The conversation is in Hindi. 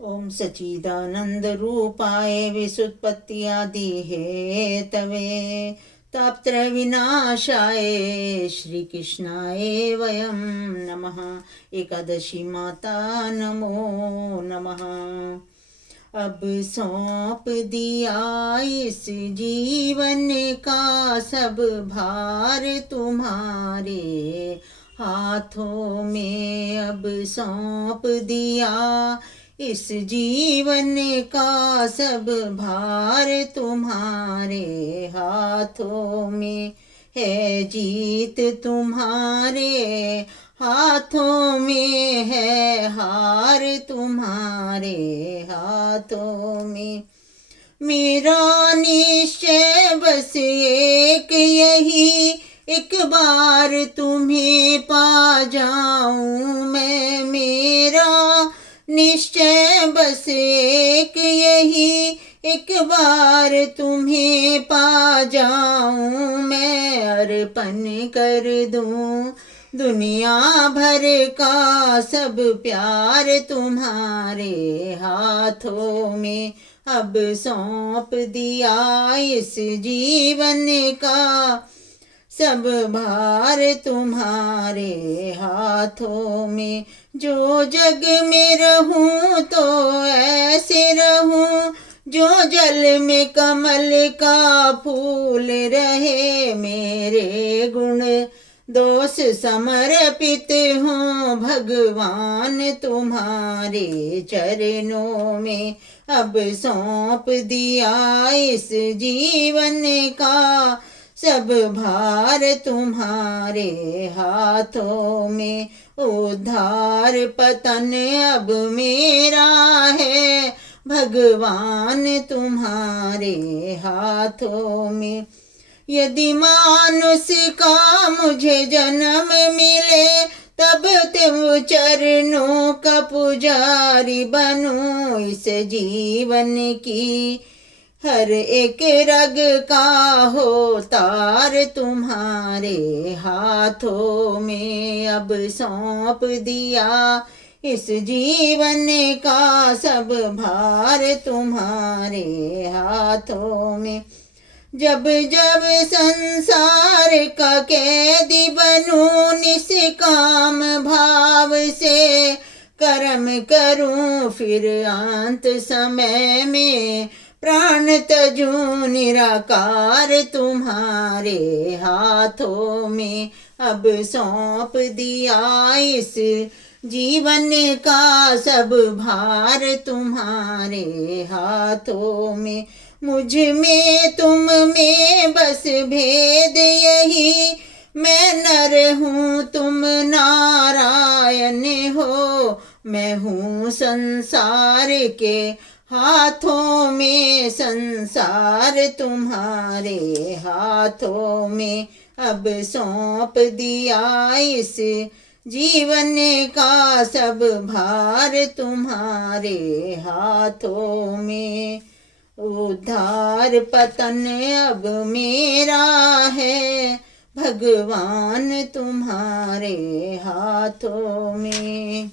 ओम सच्चिदानंद रूपाय विसुत्पत्त्यादि हेतवे तापत्रय विनाशाय श्री कृष्णाय वयं नमः। एकादशी माता नमो नमः। अब सौंप दिया इस जीवन का सब भार तुम्हारे हाथों में। अब सौंप दिया इस जीवन का सब भार तुम्हारे हाथों में है। जीत तुम्हारे हाथों में है, हार तुम्हारे हाथों में। मेरा निश्चय बस एक यही, एक बार तुम्हें पा जाऊं मैं। मेरा निश्चय बस एक यही, एक बार तुम्हें पा जाऊं मैं। अर्पण कर दूं दुनिया भर का सब प्यार तुम्हारे हाथों में। अब सौंप दिया इस जीवन का सब भार तुम्हारे हाथों में। जो जग में रहूं तो ऐसे रहूं, जो जल में कमल का फूल रहे। मेरे गुण दोष समर्पित हों भगवान तुम्हारे चरणों में। अब सौंप दिया इस जीवन का सब भार तुम्हारे हाथों में। उद्धार पतन अब मेरा है भगवान तुम्हारे हाथों में। यदि मानुष का मुझे जन्म मिले, तब तुम चरणों का पुजारी बनूं। इस जीवन की हर एक रग का हो तार तुम्हारे हाथों में। अब सौंप दिया इस जीवन का सब भार तुम्हारे हाथों में। जब जब संसार का कैदी बनूं, निष्काम भाव से कर्म करूं। फिर अंत समय में प्राण तजूं निराकार तुम्हारे हाथों में। अब सौंप दिया इस जीवन का सब भार तुम्हारे हाथों में। मुझ में तुम में बस भेद यही, मैं नर हूँ तुम नारायण हो। मैं हूँ संसार के हाथों में, संसार तुम्हारे हाथों में। अब सौंप दिया इस जीवन का सब भार तुम्हारे हाथों में। उद्धार पतन अब मेरा है भगवान तुम्हारे हाथों में।